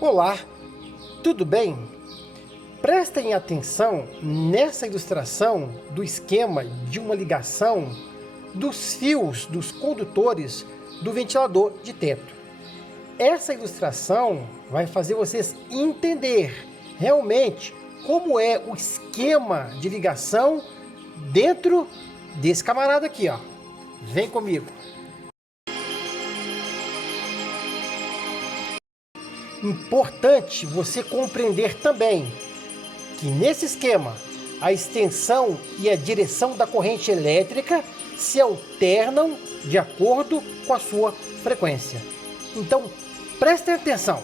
Olá, tudo bem? Prestem atenção nessa ilustração do esquema de uma ligação dos fios dos condutores do ventilador de teto. Essa ilustração vai fazer vocês entender realmente como é o esquema de ligação dentro desse camarada aqui, ó. Vem comigo. Importante você compreender também que nesse esquema a extensão e a direção da corrente elétrica se alternam de acordo com a sua frequência. Então, prestem atenção.